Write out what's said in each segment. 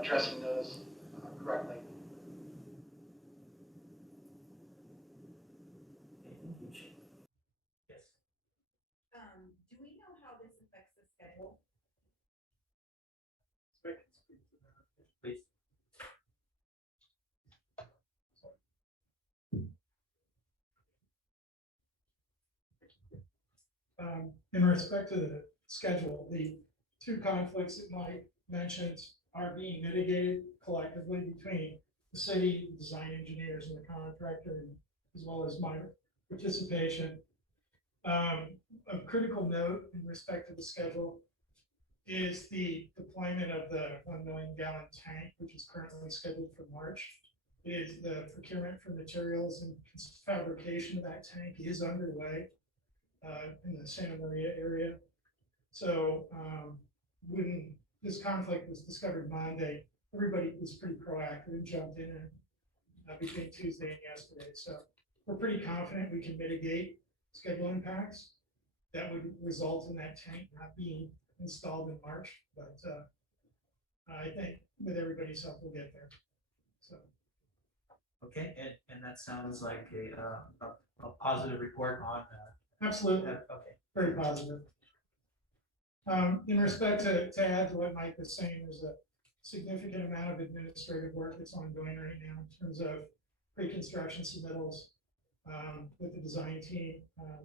addressing those correctly. Yes. Do we know how this affects the schedule? Please. In respect to the schedule, the two conflicts that Mike mentioned are being mitigated collectively between the city, the design engineers, and the contractor, as well as my participation. A critical note in respect to the schedule is the deployment of the 1 million gallon tank, which is currently scheduled for March. Is the procurement for materials and fabrication of that tank is underway in the Santa Maria area. So when this conflict was discovered Monday, everybody was pretty proactive and jumped in between Tuesday and yesterday. So we're pretty confident we can mitigate schedule impacts that would result in that tank not being installed in March. But I think with everybody's help, we'll get there. So. Okay, and that sounds like a positive report on. Absolutely. Okay. Very positive. In respect to add to what Mike was saying, there's a significant amount of administrative work that's ongoing right now in terms of pre-construction submittals with the design team.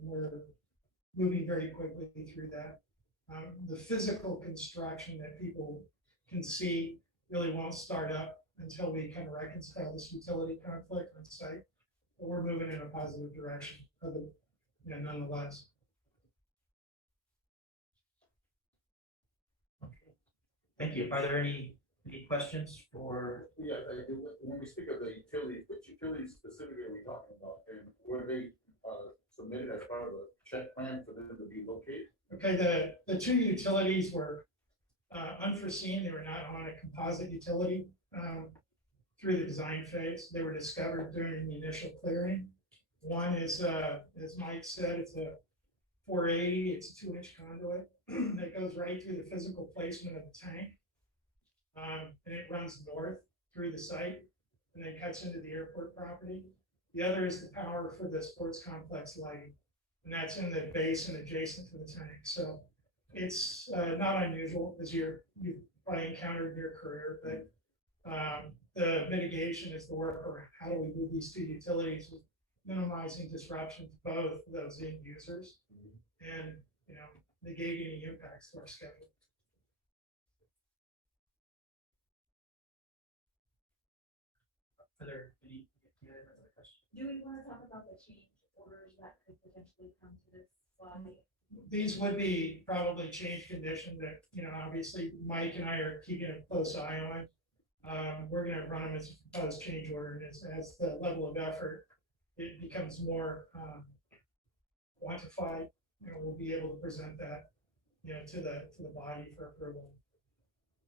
We're moving very quickly through that. The physical construction that people can see really won't start up until we kind of reconcile this utility conflict on site. But we're moving in a positive direction, nonetheless. Okay. Thank you. Are there any questions for? Yeah, when we speak of the utilities, which utilities specifically are we talking about? And were they submitted as part of the check plan for them to be located? Okay, the two utilities were unforeseen. They were not on a composite utility through the design phase. They were discovered during the initial clearing. One is, as Mike said, it's a 480. It's a 2-inch conduit that goes right through the physical placement of the tank. And it runs north through the site and then cuts into the airport property. The other is the power for the sports complex lighting, and that's in the basin adjacent to the tank. So it's not unusual, as you've probably encountered in your career, but the mitigation is the work around how do we move these two utilities with minimizing disruption to both those end users and negate any impacts to our schedule. Are there any other questions? Do we want to talk about the change orders that could potentially come to this slide? These would be probably change condition that, obviously Mike and I are keeping a close eye on. We're going to run them as a proposed change order, and as the level of effort, it becomes more quantified, we'll be able to present that, to the body for approval.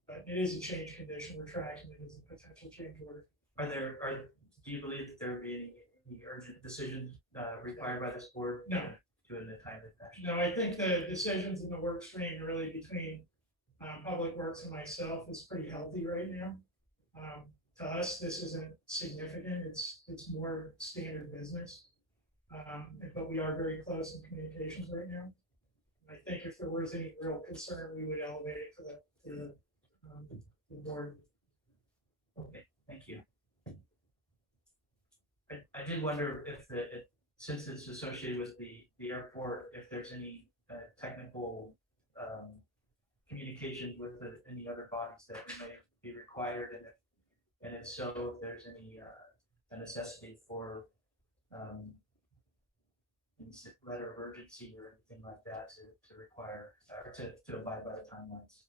But it is a change condition. We're tracking it as a potential change order. Do you believe that there would be any urgent decisions required by this board? No. To it in a timely fashion? No, I think the decisions in the work stream really between Public Works and myself is pretty healthy right now. To us, this isn't significant. It's more standard business. But we are very close in communications right now. I think if there was any real concern, we would elevate it to the board. Okay, thank you. I did wonder if since it's associated with the airport, if there's any technical communication with any other bodies that may be required, and if so, if there's any a necessity for letter of urgency or anything like that to require or to abide by the timelines.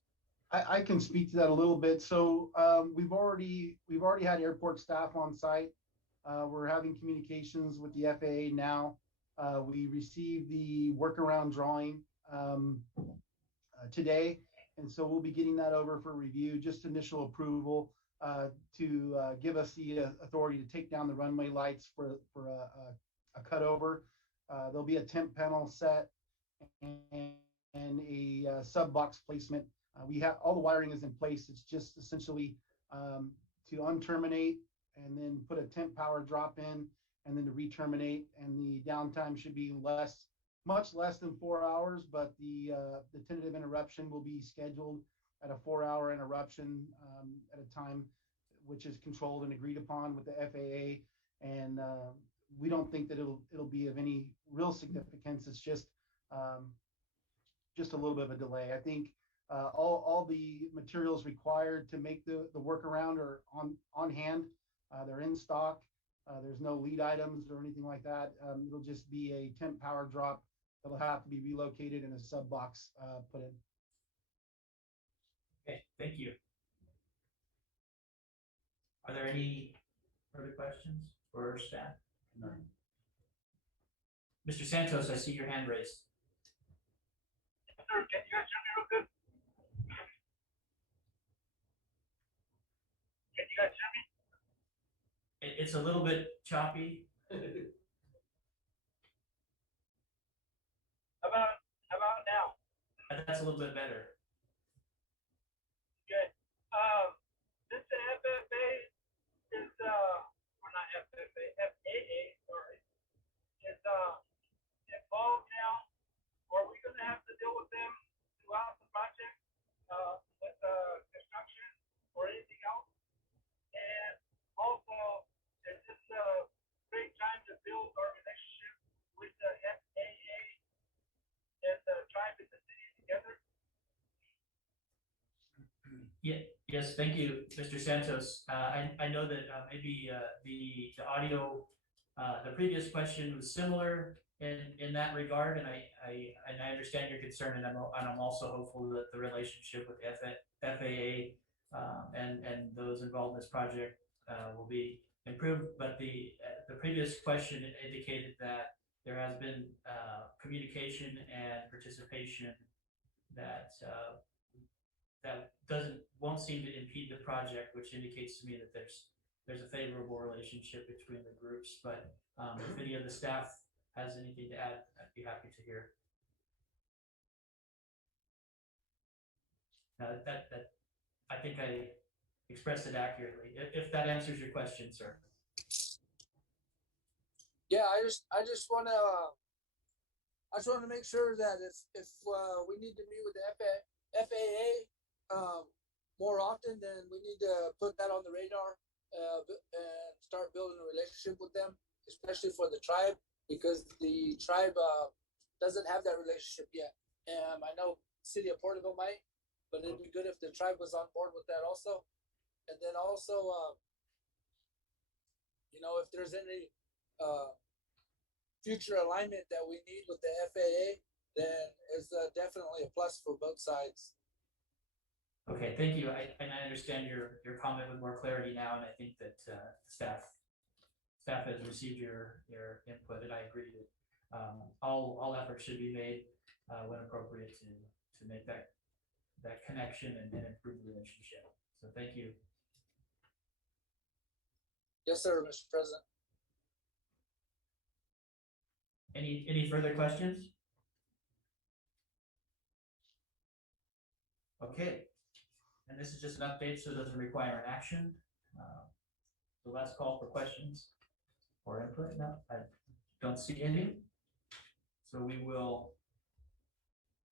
I can speak to that a little bit. So we've already had airport staff on site. We're having communications with the FAA now. We received the workaround drawing today, and so we'll be getting that over for review, just initial approval to give us the authority to take down the runway lights for a cutover. There'll be a temp panel set and a sub box placement. We have all the wiring is in place. It's just essentially to unterminate and then put a temp power drop in and then to re-terminate. And the downtime should be much less than 4 hours, but the tentative interruption will be scheduled at a 4-hour interruption at a time which is controlled and agreed upon with the FAA. And we don't think that it'll be of any real significance. It's just a little bit of a delay. I think all the materials required to make the workaround are on hand. They're in stock. There's no lead items or anything like that. It'll just be a temp power drop that'll have to be relocated and a sub box put in. Okay, thank you. Are there any further questions for staff? No. Mr. Santos, I see your hand raised. Sir, can you guys hear me real good? Can you guys hear me? It's a little bit choppy. How about now? That's a little bit better. Okay. This FFA is or not FFA, FAA, sorry, is involved now. Are we gonna have to deal with them throughout the project, with construction or anything else? And also, is this a great time to build our relationship with the FAA and the tribe and the city together? Yeah, yes, thank you, Mr. Santos. I know that maybe the audio, the previous question was similar in that regard, and I understand your concern, and I'm also hopeful that the relationship with FAA and those involved in this project will be improved. But the previous question indicated that there has been communication and participation that won't seem to impede the project, which indicates to me that there's a favorable relationship between the groups. But if any of the staff has anything to add, I'd be happy to hear. That I think I expressed it accurately. If that answers your question, sir. Yeah, I just want to make sure that if we need to meet with the FAA more often, then we need to put that on the radar and start building a relationship with them, especially for the tribe, because the tribe doesn't have that relationship yet. I know City of Porterville might, but it'd be good if the tribe was on board with that also. And then also, if there's any future alignment that we need with the FAA, then it's definitely a plus for both sides. Okay, thank you. I understand your comment with more clarity now, and I think that staff has received your input, and I agree that all efforts should be made when appropriate to make that connection and improve the relationship. So thank you. Yes, sir, Mr. President. Any further questions? Okay, and this is just an update, so it doesn't require an action. The last call for questions or input. No, I don't see any. So we will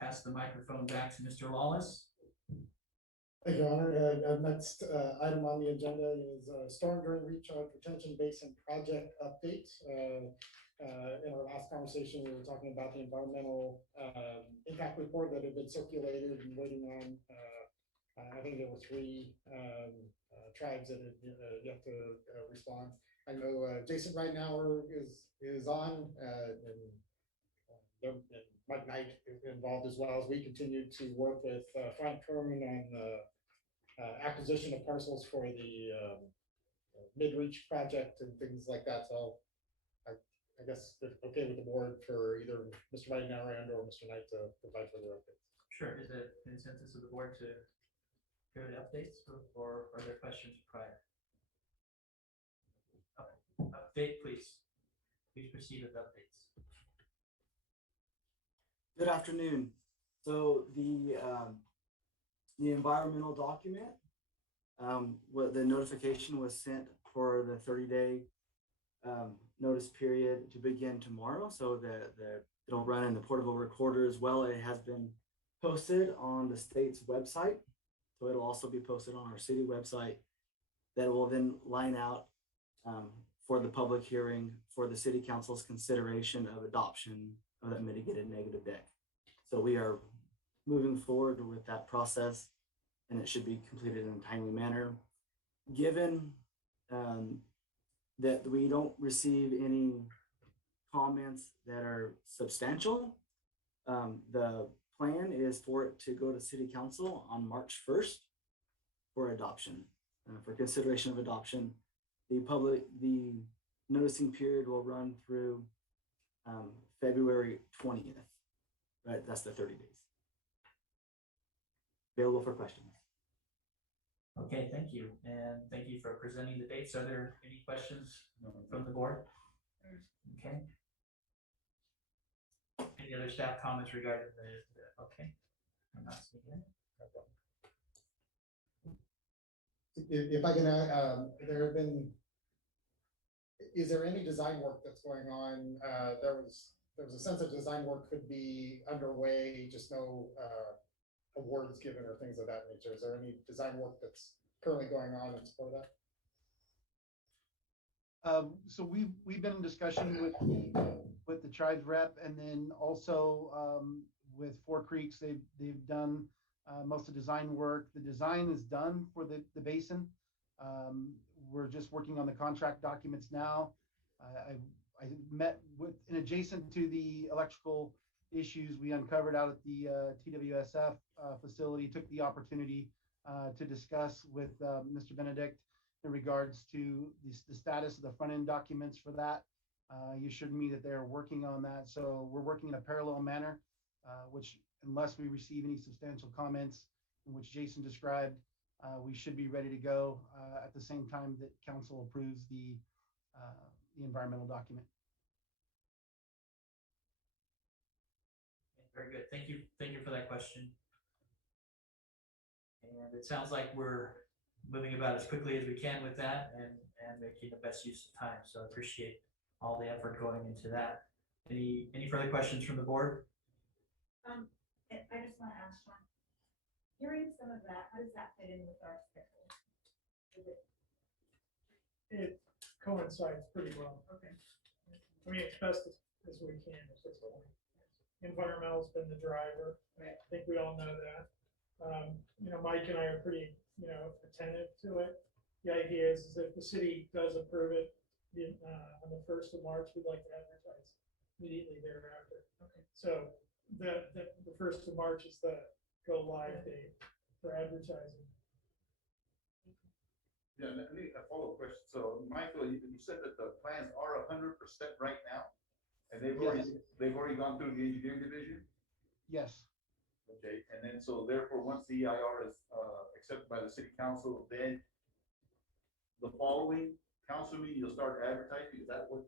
pass the microphone back to Mr. Lawless. Thank you, Honor. Next item on the agenda is storm drain recharge retention basin project update. In our last conversation, we were talking about the environmental impact report that had been circulated and waiting on. I think there were 3 tribes that had yet to respond. I know Jason right now is on, and Mike Knight is involved as well as we continue to work with Frank Kerman on the acquisition of parcels for the mid-reach project and things like that. So I guess if okay with the board for either Mr. Weidenauer and or Mr. Knight to provide further updates. Sure. Is it consensus of the board to hear the updates, or are there questions prior? Okay. Update, please. Please proceed with updates. Good afternoon. So the environmental document What the notification was sent for the 30-day notice period to begin tomorrow, so that it'll run in the Porterville Recorder as well. It has been posted on the state's website, so it'll also be posted on our city website. That will then line out for the public hearing for the city council's consideration of adoption of that mitigated negative deck. So we are moving forward with that process, and it should be completed in a timely manner. Given that we don't receive any comments that are substantial, the plan is for it to go to city council on March 1st for adoption, for consideration of adoption. The noticing period will run through February 20th, right? That's the 30 days. Available for questions. Okay, thank you. And thank you for presenting the dates. Are there any questions from the board? Okay. Any other staff comments regarding okay. I'm not seeing it. If I can add, is there any design work that's going on? There was a sense that design work could be underway, just no awards given or things of that nature. Is there any design work that's currently going on in support of that? So we've been in discussion with the tribes rep, and then also with Four Creeks. They've done most of the design work. The design is done for the basin. We're just working on the contract documents now. I met with, in adjacent to the electrical issues we uncovered out at the TWSF facility, took the opportunity to discuss with Mr. Benedict in regards to the status of the front end documents for that. You assured me that they're working on that. So we're working in a parallel manner, which unless we receive any substantial comments, in which Jason described, we should be ready to go at the same time that council approves the environmental document. Very good. Thank you. Thank you for that question. And it sounds like we're moving about as quickly as we can with that and making the best use of time. So I appreciate all the effort going into that. Any further questions from the board? I just want to ask Sean, hearing some of that, how does that fit in with our schedule? It coincides pretty well. Okay. I mean, it's best as we can at this point. Environmental's been the driver. I think we all know that. Mike and I are pretty, attentive to it. The idea is if the city does approve it on the 1st of March, we'd like to advertise immediately thereafter. Okay. So the 1st of March is the go live date for advertising. Yeah, and a follow-up question. So, Michael, you said that the plans are 100% right now, and they've already gone through the engineering division. Yes. Okay, and then so therefore, once the EIR is accepted by the city council, then the following council meeting you'll start advertising. Is that what?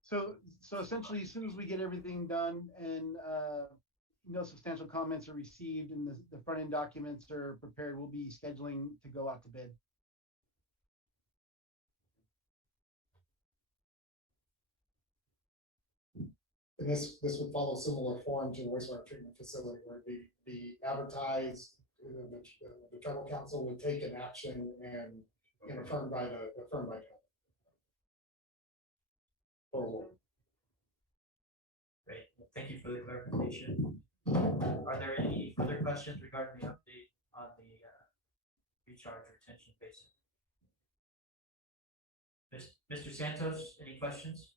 So essentially, as soon as we get everything done and no substantial comments are received and the front end documents are prepared, we'll be scheduling to go out to bid. And this would follow similar form to the wastewater treatment facility, where the advertised, the tribal council would take an action and affirmed by the affirmed by council. Great. Thank you for the clarification. Are there any further questions regarding the update on the recharge retention basin? Mr. Santos, any questions?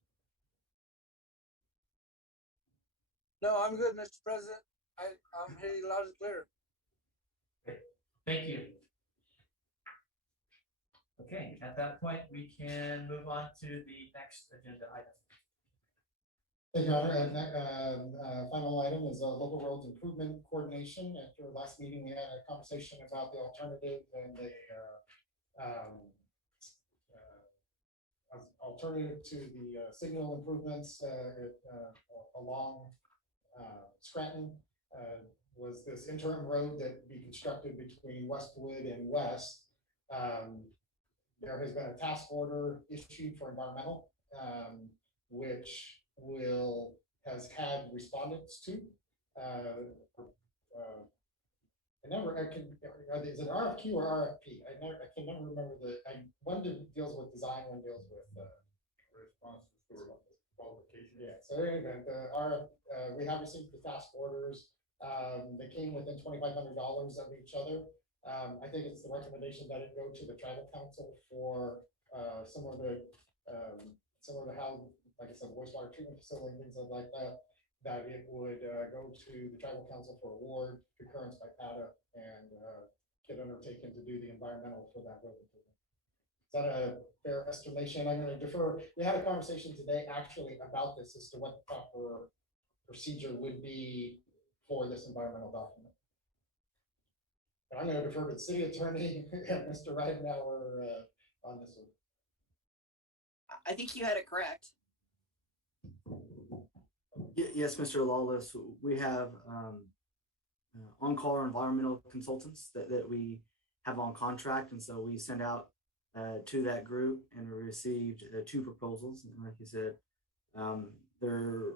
No, I'm good, Mr. President. I'm hearing loud and clear. Great. Thank you. Okay, at that point, we can move on to the next agenda item. Thank you, Honor. And final item is local roads improvement coordination. After last meeting, we had a conversation about the alternative and the alternative to the signal improvements along Scranton. was this interim road that be constructed between Westwood and West. There has been a task order issued for environmental, which has had respondents to. Is it RFQ or RFP? I can never remember one deals with design, one deals with Responses for qualification. yeah. So anyway, we have received the task orders. They came within $2,500 of each other. I think it's the recommendation that it go to the tribal council for some of the how, like I said, wastewater treatment facility and things like that. That it would go to the tribal council for award, concurrence by PATA, and get undertaken to do the environmental for that road improvement. Is that a fair estimation? I'm going to defer. We had a conversation today actually about this as to what the proper procedure would be for this environmental document. And I'm going to defer to the city attorney and Mr. Ridenauer on this one. I think you had it correct. Yes, Mr. Lawless, we have on-call environmental consultants that we have on contract. And so we send out to that group, and we received 2 proposals. And like you said, they're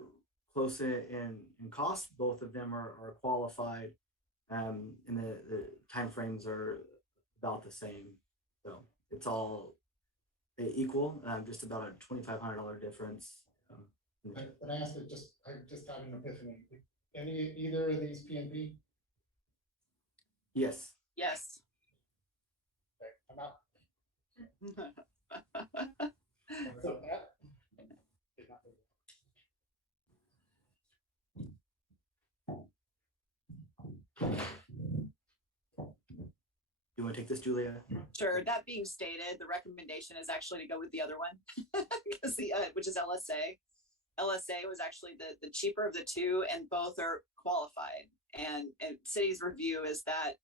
close in cost. Both of them are qualified, and the timeframes are about the same. So it's all equal, just about a $2,500 difference. But I asked it I just had an epiphany. Either of these P&P? Yes. Yes. Okay, I'm out. So that did not move. You want to take this, Julia? Sure. That being stated, the recommendation is actually to go with the other one, because which is LSA. LSA was actually the cheaper of the 2, and both are qualified. And city's review is that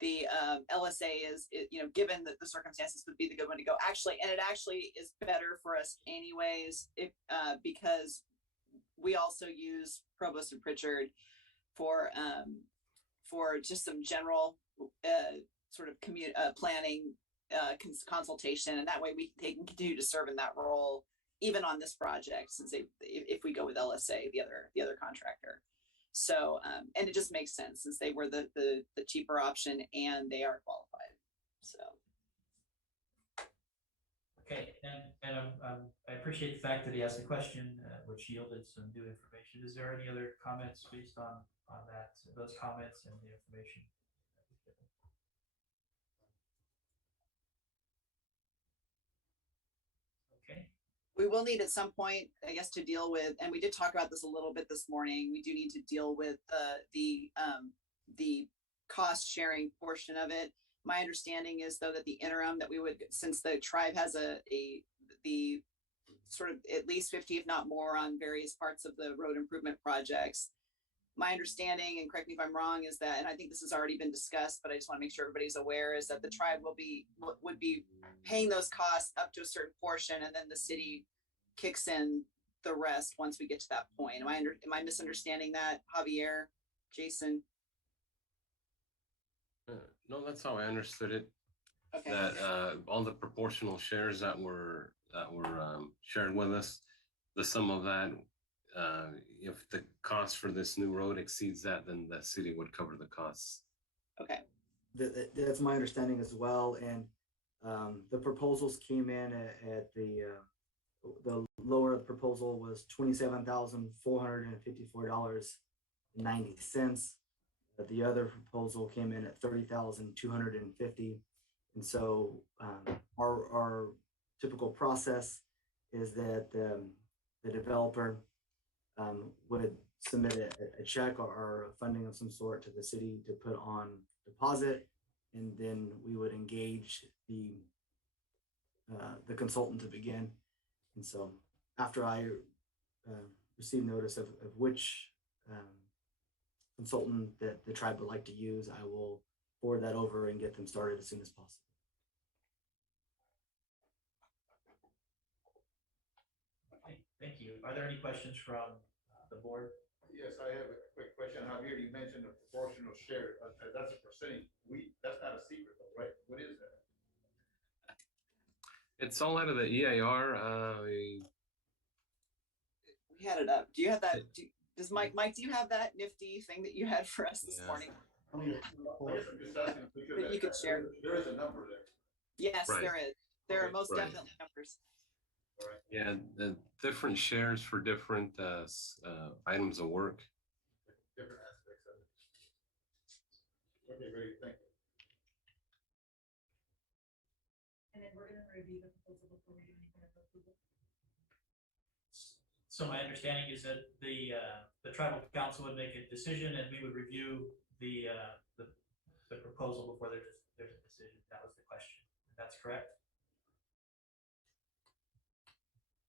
the LSA is, given the circumstances, would be the good one to go. Actually, and it actually is better for us anyways, because we also use Provost and Pritchard for just some general sort of planning consultation, and that way they can continue to serve in that role even on this project, since if we go with LSA, the other contractor. So and it just makes sense since they were the cheaper option and they are qualified. So Okay, and I appreciate the fact that he asked the question, which yielded some new information. Is there any other comments based on those comments and the information? Okay. we will need at some point, I guess, to deal with, and we did talk about this a little bit this morning, we do need to deal with the cost sharing portion of it. My understanding is, though, that the interim that we would, since the tribe has the sort of at least 50, if not more, on various parts of the road improvement projects. My understanding, and correct me if I'm wrong, is that, and I think this has already been discussed, but I just want to make sure everybody's aware, is that the tribe would be paying those costs up to a certain portion, and then the city kicks in the rest once we get to that point. Am I misunderstanding that, Javier, Jason? No, that's how I understood it. Okay. That all the proportional shares that were shared with us, the sum of that, if the cost for this new road exceeds that, then the city would cover the costs. Okay. That's my understanding as well. And the proposals came in at the lower proposal was $27,454.90. The other proposal came in at $30,250. And so our typical process is that the developer would submit a check or funding of some sort to the city to put on deposit, and then we would engage the consultant to begin. And so after I receive notice of which consultant that the tribe would like to use, I will forward that over and get them started as soon as possible. Okay, thank you. Are there any questions from the board Yes, I have a quick question. Javier, you mentioned a proportional share. That's a percentage. That's not a secret though, right? What is that? It's all out of the EIR. We had it up. Do you have that? Does Mike, do you have that nifty thing that you had for us this Yeah. morning? I guess I'm just asking because That you could share. there is a number there. Yes, Right. there is. There are Okay. most Right. definitely numbers. All right. Yeah, the different shares for different items of work. Different aspects of it. Okay, great. Thank you. And then we're gonna review the proposal before we do any kind of approval. So my understanding is that the tribal council would make a decision and we would review the proposal before there's a decision. That was the question. That's correct?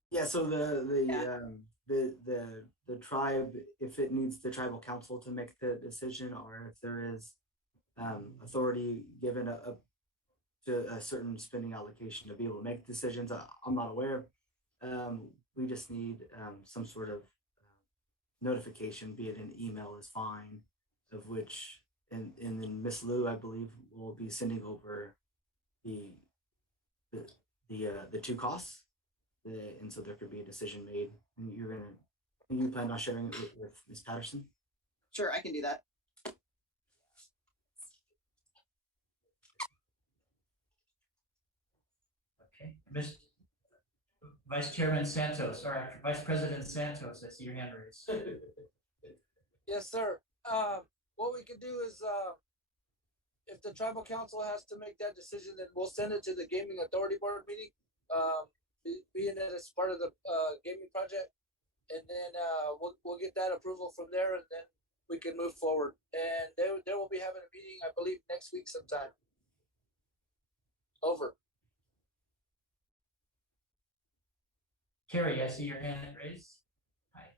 Yeah, so Yeah. the tribe, if it needs the tribal council to make the decision, or if there is authority given to a certain spending allocation to be able to make decisions, I'm not aware. We just need some sort of notification, be it an email is fine, of which, and then Miss Lou, I believe, will be sending over the two costs. And so there could be a decision made, and you plan on sharing it with Ms. Patterson? Sure, I can do that. Okay. Vice Chairman Santos, or Vice President Santos, I see your hand raised. Yes, sir. What we could do is, if the tribal council has to make that decision, then we'll send it to the gaming authority board meeting. Being that it's part of the gaming project, and then we'll get that approval from there, and then we can move forward. And they will be having a meeting, I believe, next week sometime. Over. Kerry, I see your hand raised. Hi.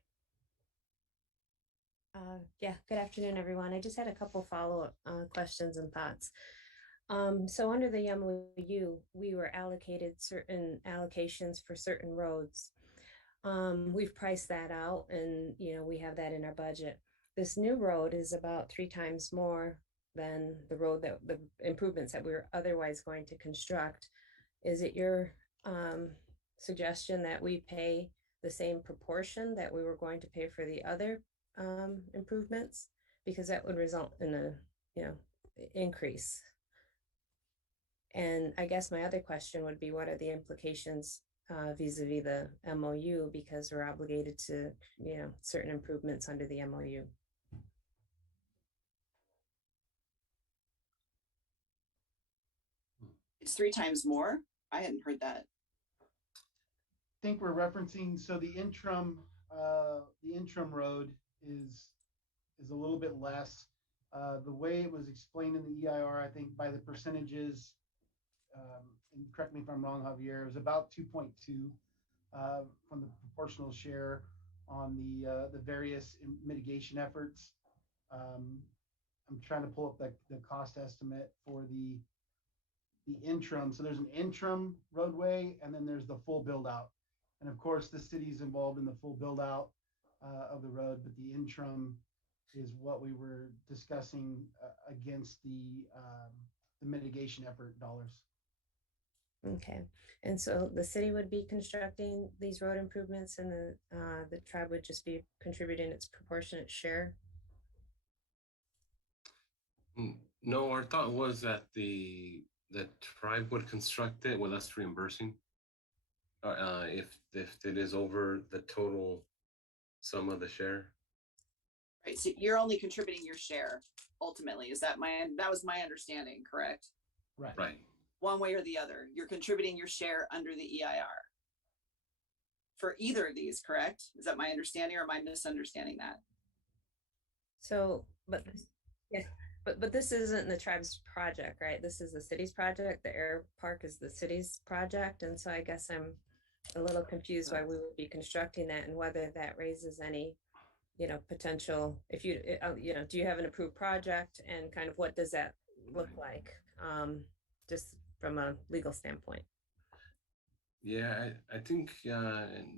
Yeah, good afternoon, everyone. I just had a couple follow-up questions and thoughts. So under the MOU, we were allocated certain allocations for certain roads. We've priced that out, and we have that in our budget. This new road is about 3 times more than the improvements that we were otherwise going to construct. Is it your suggestion that we pay the same proportion that we were going to pay for the other improvements? Because that would result in a increase. And I guess my other question would be, what are the implications vis-a-vis the MOU, because we're obligated to certain improvements under the MOU? It's 3 times more. I hadn't heard that. I think we're referencing, so the interim road is a little bit less. The way it was explained in the EIR, I think by the percentages, and correct me if I'm wrong, Javier, it was about 2.2 from the proportional share on the various mitigation efforts. I'm trying to pull up the cost estimate for the interim. So there's an interim roadway, and then there's the full build out. And of course, the city's involved in the full build out of the road, but the interim is what we were discussing against the mitigation effort dollars. Okay, and so the city would be constructing these road improvements, and the tribe would just be contributing its proportionate share? No, our thought was that the tribe would construct it with us reimbursing. If it is over the total sum of the share. Right, so you're only contributing your share ultimately. That was my understanding, correct? Right. One way or the other, you're contributing your share under the EIR for either of these, correct? Is that my understanding, or am I misunderstanding that? So, but this isn't the tribe's project, right? This is the city's project. The air park is the city's project, and so I guess I'm a little confused why we would be constructing that, and whether that raises any potential. If do you have an approved project, and kind of what does that look like, just from a legal standpoint? Yeah, I think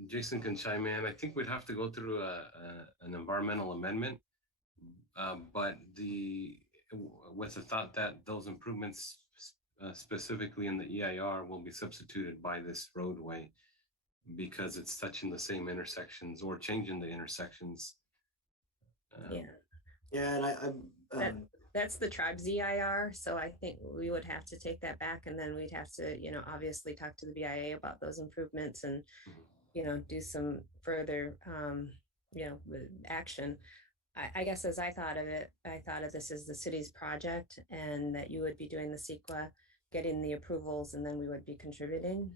Jason can chime in. I think we'd have to go through an environmental amendment, but with the thought that those improvements specifically in the EIR will be substituted by this roadway because it's touching the same intersections or changing the intersections. Yeah. Yeah, and That, that's the tribe ZIR, so I think we would have to take that back, and then we'd have to, obviously talk to the BIA about those improvements and, do some further, action. I guess as I thought of it, I thought of this as the city's project and that you would be doing the CEQA, getting the approvals, and then we would be contributing.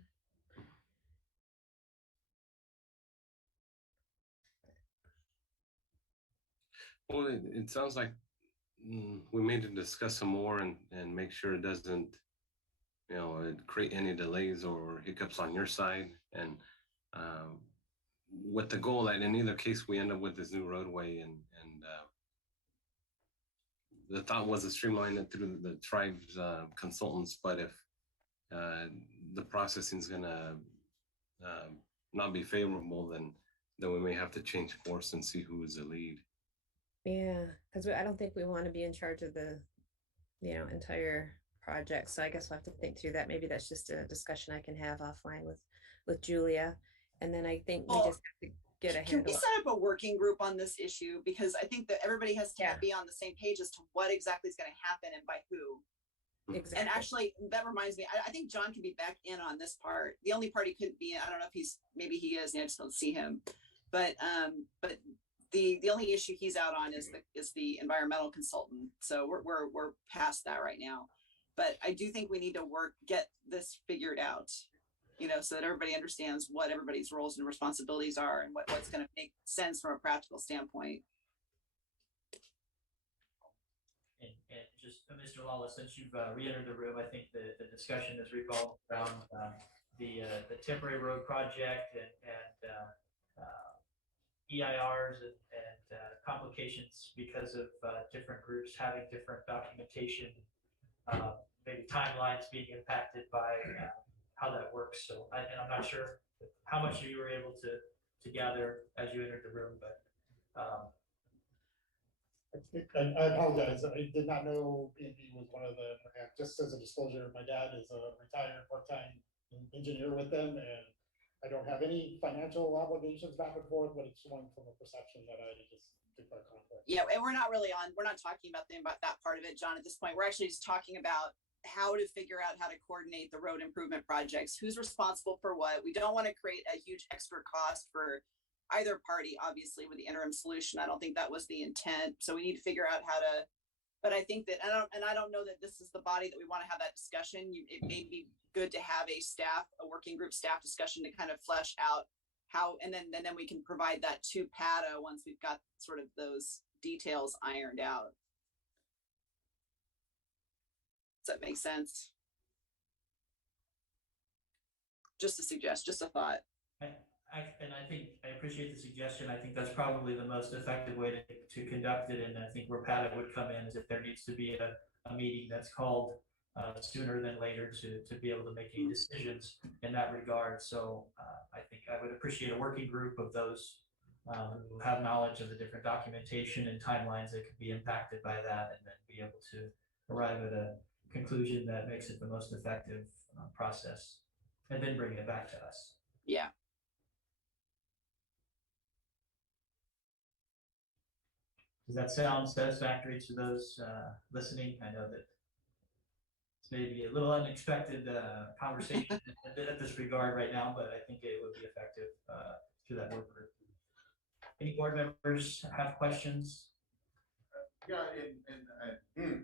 Well, it sounds like we may need to discuss some more and make sure it doesn't, create any delays or hiccups on your side. And with the goal that in either case, we end up with this new roadway and the thought was to streamline it through the tribe's consultants, but if the processing is gonna not be favorable, then we may have to change course and see who is the lead. Yeah, because I don't think we want to be in charge of the, entire project. So I guess we'll have to think through that. Maybe that's just a discussion I can have offline with Julia. And then I think we just have to get a handle. Can we set up a working group on this issue? Because I think that everybody has to be on the same page as to what exactly is going to happen and by who. Exactly. And actually, that reminds me, I think John can be back in on this part. The only part he couldn't be in, I don't know if maybe he is, and I just don't see him. But the only issue he's out on is the environmental consultant. So we're past that right now. But I do think we need to get this figured out, so that everybody understands what everybody's roles and responsibilities are and what's going to make sense from a practical standpoint. And just Mr. Lawless, since you've re-entered the room, I think the discussion has revolved around the temporary road project and EIRs and complications because of different groups having different documentation, maybe timelines being impacted by how that works. So, and I'm not sure how much you were able to gather as you entered the room, but I apologize. I did not know B&B was one of the, just as a disclosure, my dad is a retired part-time engineer with them, and I don't have any financial obligations back and forth, but it's one from a perception that I just declare conflict. Yeah, and we're not talking about that part of it, John, at this point. We're actually just talking about how to figure out how to coordinate the road improvement projects, who's responsible for what. We don't want to create a huge extra cost for either party, obviously, with the interim solution. I don't think that was the intent. So we need to figure out how to, but I think that, I don't know that this is the body that we want to have that discussion. It may be good to have a working group staff discussion to kind of flesh out how, and then we can provide that to PATA once we've got sort of those details ironed out. Does that make sense? Just a thought. I think I appreciate the suggestion. I think that's probably the most effective way to conduct it. And I think where PATA would come in is if there needs to be a meeting that's called sooner than later to be able to make any decisions in that regard. So I think I would appreciate a working group of those who have knowledge of the different documentation and timelines that could be impacted by that, and then be able to arrive at a conclusion that makes it the most effective process, and then bring it back to us. Yeah. Does that sound satisfactory to those listening? I know that it's maybe a little unexpected conversation at this regard right now, but I think it would be effective through that work group. Any board members have questions? Yeah, and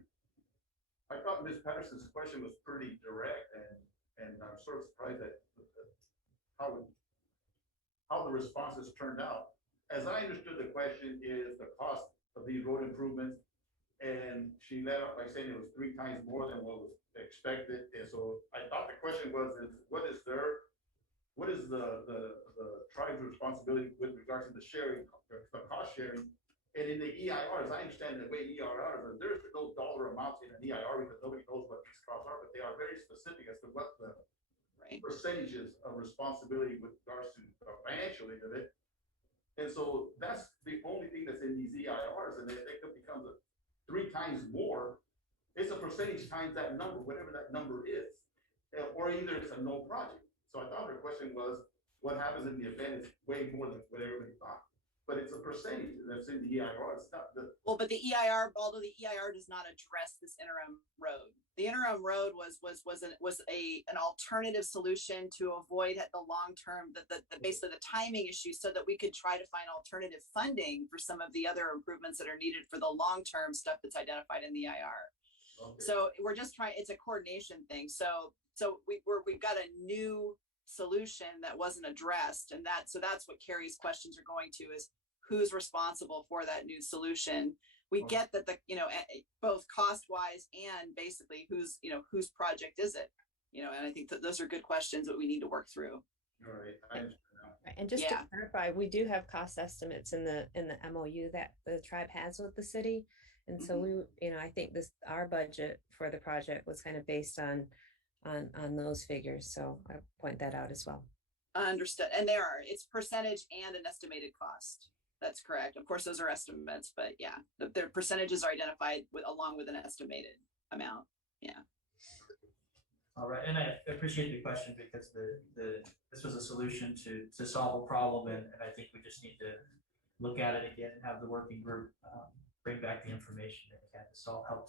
I thought Ms. Patterson's question was pretty direct, and I'm sort of surprised at how the responses turned out. As I understood, the question is the cost of these road improvements, and she led up by saying it was 3 times more than what was expected. And so I thought the question was, what is the tribe's responsibility with regards to the sharing, the cost sharing? And in the EIRs, I understand the way EIRs are, there's no dollar amounts in an EIR because nobody knows what these costs are, but they are very specific as to what the Right. percentages of responsibility with regards to the financial end of it. And so that's the only thing that's in these EIRs, and it becomes 3 times more. It's a percentage times that number, whatever that number is, or either it's a no project. So I thought her question was, what happens in the event it's way more than what everybody thought? But it's a percentage that's in the EIR. It's not the. Well, but the EIR, although the EIR does not address this interim road, the interim road was an alternative solution to avoid at the long term the basically the timing issue, so that we could try to find alternative funding for some of the other improvements that are needed for the long term stuff that's identified in the EIR. Okay. So we're just trying. It's a coordination thing. So we've got a new solution that wasn't addressed, and that's what Kerry's questions are going to is who's responsible for that new solution. We get that both cost wise and basically whose project is it, and I think that those are good questions that we need to work through. All right, I understand now. Right. And just to clarify, we do have cost estimates in the MOU that the tribe has with the city. And so we, I think our budget for the project was kind of based on those figures. So I point that out as well. Understood. And it's percentage and an estimated cost. That's correct. Of course, those are estimates, but yeah, their percentages are identified along with an estimated amount. Yeah. All right, and I appreciate the question because this was a solution to solve a problem, and I think we just need to look at it again and have the working group bring back the information that can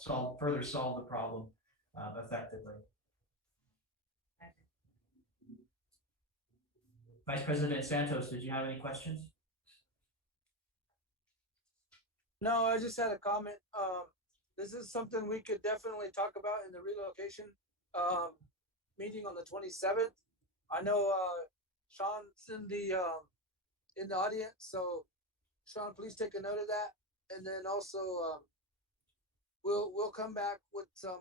help further solve the problem effectively. Vice President Santos, did you have any questions? No, I just had a comment. This is something we could definitely talk about in the relocation meeting on the 27th. I know Sean's in the audience, so Sean, please take a note of that. And then also we'll come back with some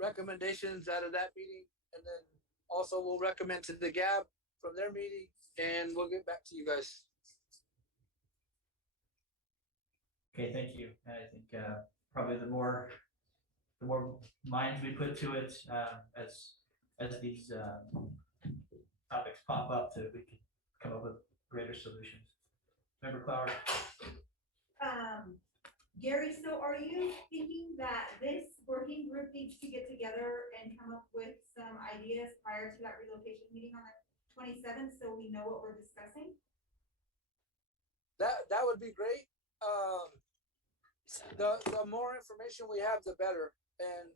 recommendations out of that meeting, and then also we'll recommend to the GAB from their meeting, and we'll get back to you guys. Okay, thank you. I think probably the more minds we put to it as these topics pop up, that we can come up with greater solutions. Member Clower. Gary, so are you thinking that this working group needs to get together and come up with some ideas prior to that relocation meeting on the 27th, so we know what we're discussing? That would be great. The more information we have, the better. And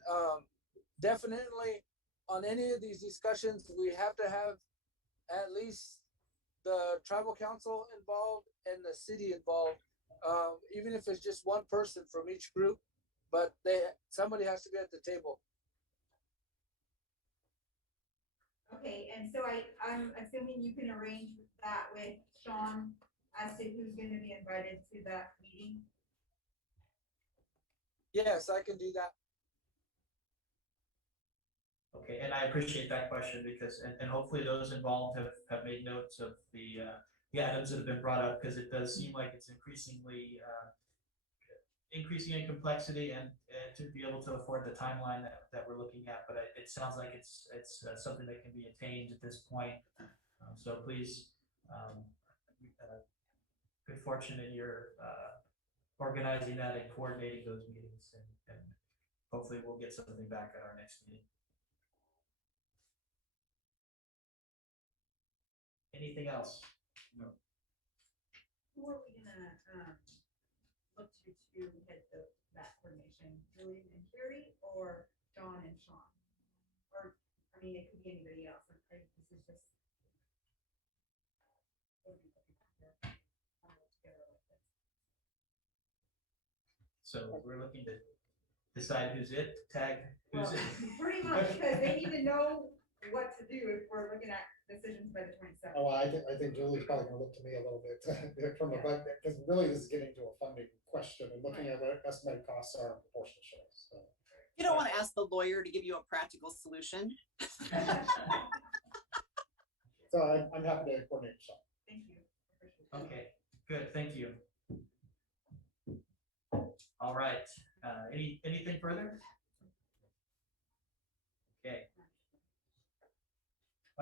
definitely on any of these discussions, we have to have at least the tribal council involved and the city involved, even if it's just one person from each group, but somebody has to be at the table. Okay, and so I'm assuming you can arrange that with Sean as to who's going to be invited to that meeting? Yes, I can do that. Okay, and I appreciate that question because, and hopefully those involved have made notes of the items that have been brought up, because it does seem like it's increasingly increasing in complexity and to be able to afford the timeline that we're looking at. But it sounds like it's something that can be attained at this point. So please, good fortune in your organizing that and coordinating those meetings, and hopefully we'll get something back at our next meeting. Anything else? No. Who are we gonna look to head that coordination? Julian and Kerry, or John and Sean? Or, I mean, it could be anybody else. This is just. So we're looking to decide who's it, tag who's it. Pretty much, because they need to know what to do if we're looking at decisions by the 27th. Oh, I think Julie's probably gonna look to me a little bit from a budget, because really this is getting to a funding question and looking at what estimated costs are in proportional shares. So. You don't want to ask the lawyer to give you a practical solution. So I'm happy to coordinate. So. Thank you. Okay, good, thank you. All right, anything further? Okay.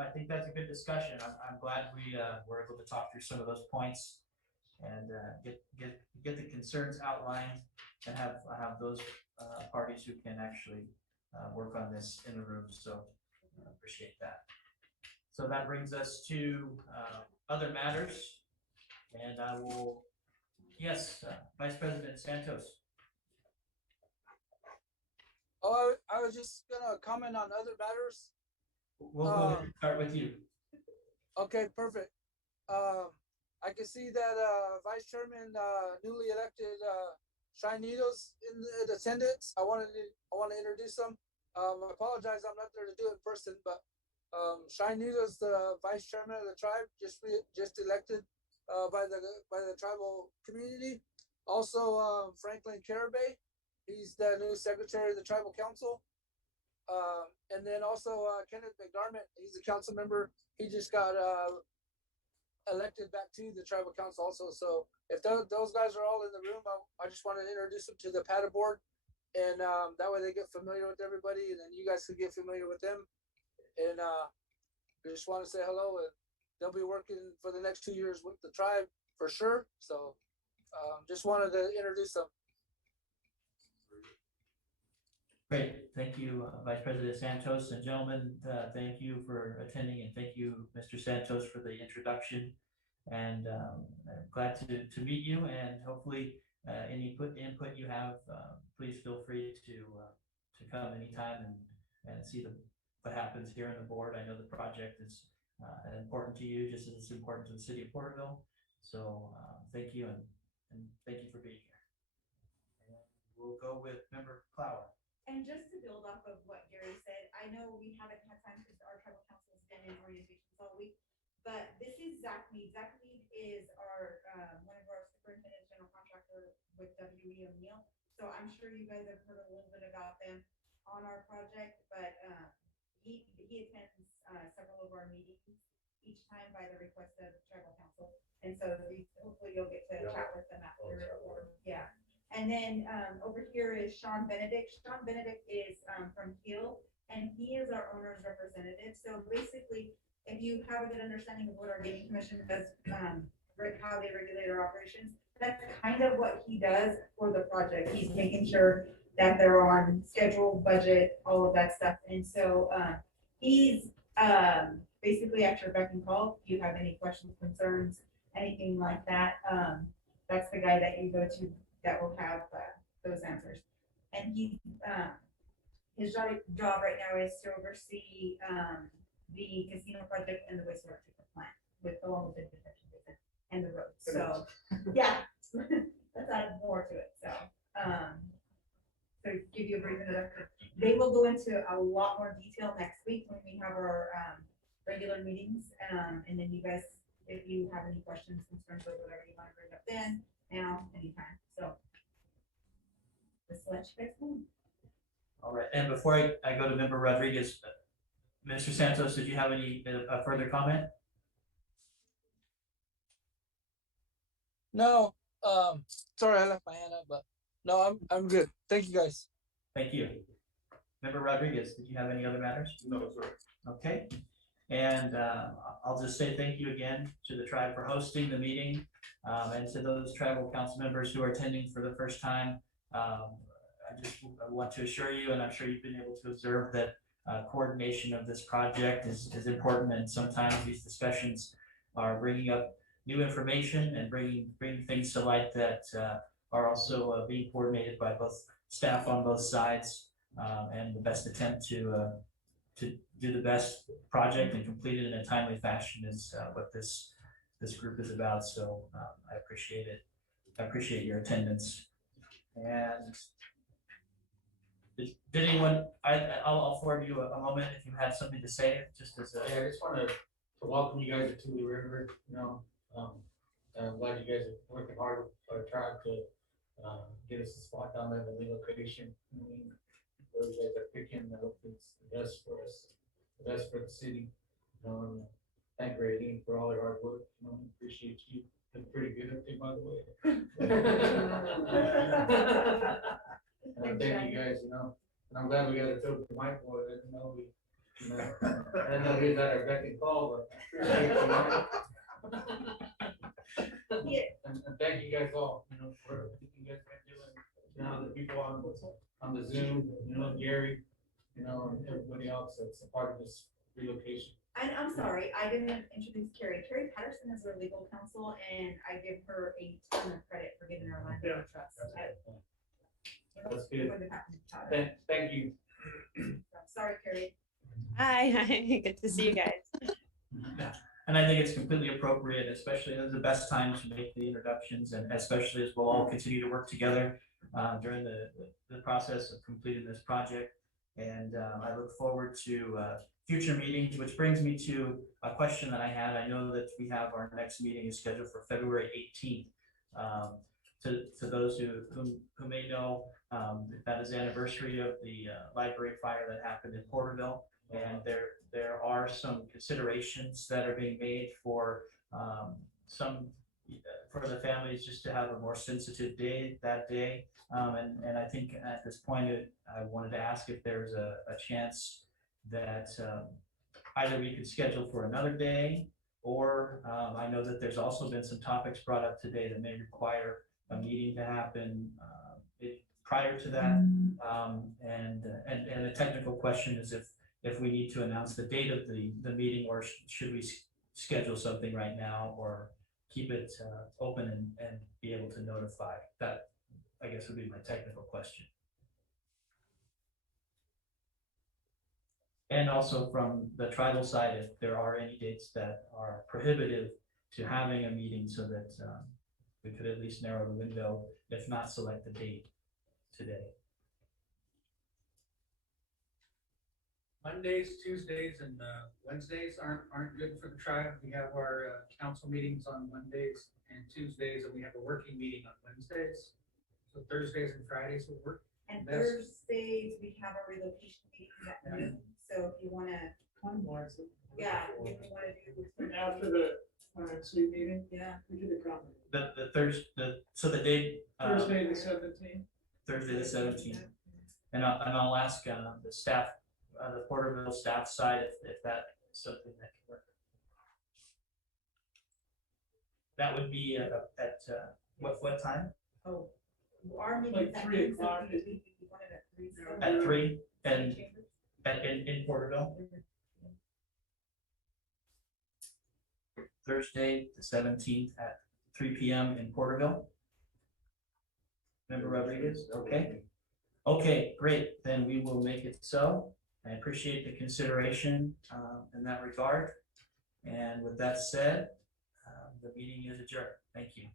I think that's a good discussion. I'm glad we were able to talk through some of those points and get the concerns outlined and have those parties who can actually work on this in the room. So appreciate that. So that brings us to other matters, and I will, yes, Vice President Santos. Oh, I was just gonna comment on other matters. We'll go ahead and start with you. Okay, perfect. I can see that Vice Chairman, newly elected Shinitos in attendance. I want to introduce them. I apologize, I'm not there to do it in person, but Shinitos, the Vice Chairman of the tribe, just elected by the tribal community. Also, Franklin Carabay, he's the new Secretary of the Tribal Council. And then also Kenneth McDermott, he's a council member. He just got elected back to the tribal council also. So if those guys are all in the room, I just want to introduce them to the PATA board, and that way they get familiar with everybody, and then you guys can get familiar with them. And I just want to say hello, and they'll be working for the next 2 years with the tribe for sure. So just wanted to introduce them. Great, thank you, Vice President Santos, and gentlemen, thank you for attending, and thank you, Mr. Santos, for the introduction. And I'm glad to meet you, and hopefully any input you have, please feel free to come anytime and see what happens here on the board. I know the project is important to you, just as it's important to the city of Porterville. So thank you, and thank you for being here. And we'll go with Member Clower. And just to build off of what Gary said, I know we haven't had time because our tribal council has been in orientations all week, but this is Zach Mead. Zach Mead is our one of our superintendent general contractor with W.E. O'Neill. So I'm sure you guys have heard a little bit about them on our project, but he attends several of our meetings each time by the request of tribal council. And so hopefully you'll get to chat with them after, or yeah. And then over here is Sean Benedict. Sean Benedict is from Keel, and he is our owner's representative. So basically, if you have a good understanding of what our gaming commission does, how they regulate our operations, that's kind of what he does for the project. He's making sure that they're on schedule, budget, all of that stuff. And so he's basically at your beck and call. If you have any questions, concerns, anything like that, that's the guy that you go to that will have those answers. And his job right now is to oversee the casino project and the wastewater treatment plant along with the detection basin and the roads. So yeah, let's add more to it. So to give you a brief introduction, they will go into a lot more detail next week when we have our regular meetings. And then you guys, if you have any questions, concerns, or whatever you want to bring up then, now, anytime. So just let you guys know. All right, and before I go to Member Rodriguez, Mr. Santos, did you have any further comment? No, sorry I left my hand up, but no, I'm good. Thank you guys. Thank you. Member Rodriguez, did you have any other matters? No, sir. Okay, and I'll just say thank you again to the tribe for hosting the meeting, and to those tribal council members who are attending for the first time. I want to assure you, and I'm sure you've been able to observe, that coordination of this project is important, and sometimes these discussions are bringing up new information and bringing things to light that are also being coordinated by both staff on both sides, and the best attempt to do the best project and complete it in a timely fashion is what this group is about. So I appreciate it. I appreciate your attendance. And did anyone? I'll afford you a moment if you had something to say. Just as a. Yeah, I just wanted to welcome you guys to Tule River. You know, I'm glad you guys are working hard with our tribe to get us a spot down there, the new location. I mean, where you guys are picking, I hope it's the best for us, the best for the city. Thank Raylene for all your hard work. Appreciate you. Been pretty good up there, by the way. Thank you guys, and I'm glad we got to talk to Michael. I didn't know I didn't know he was at our beck and call, but I appreciate you, Honor. And thank you guys all, for everything you guys been doing, the people on the Zoom, Gary, and everybody else that's a part of this relocation. And I'm sorry, I didn't introduce Kerry. Kerry Patterson is our legal counsel, and I give her a ton of credit for giving our land over trust. That's good. Thank you. Sorry, Kerry. Hi, good to see you guys. Yeah. And I think it's completely appropriate, especially at the best time to make the introductions, and especially as we'll all continue to work together during the process of completing this project. And I look forward to future meetings, which brings me to a question that I had. I know that we have our next meeting is scheduled for February 18th. To those who may know, that is the anniversary of the library fire that happened in Porterville. And there are some considerations that are being made for for the families just to have a more sensitive day that day. And I think at this point, I wanted to ask if there's a chance that either we could schedule for another day, or I know that there's also been some topics brought up today that may require a meeting to happen prior to that. And a technical question is if we need to announce the date of the meeting, or should we schedule something right now, or keep it open and be able to notify. That, I guess, would be my technical question. And also from the tribal side, if there are any dates that are prohibitive to having a meeting, so that we could at least narrow the window, if not select the date today. Mondays, Tuesdays, and Wednesdays aren't good for the tribe. We have our council meetings on Mondays and Tuesdays, and we have a working meeting on Wednesdays. So Thursdays and Fridays will work. And best. Thursdays, we have our relocation meetings at noon. So if you wanna, yeah, if you wanna do. After the sweet meeting, Yeah. we do the common. So the date. Thursday the 17th. Thursday the 17th. And I'll ask the staff, the Porterville staff side, if that is something that can work. That would be at what time? Oh, our meeting Like 3 o'clock. At 3 and in Porterville. Thursday the 17th at 3 p.m. in Porterville. Member Rodriguez, okay. Okay, great. Then we will make it so. I appreciate the consideration in that regard. And with that said, the meeting is adjourned. Thank you.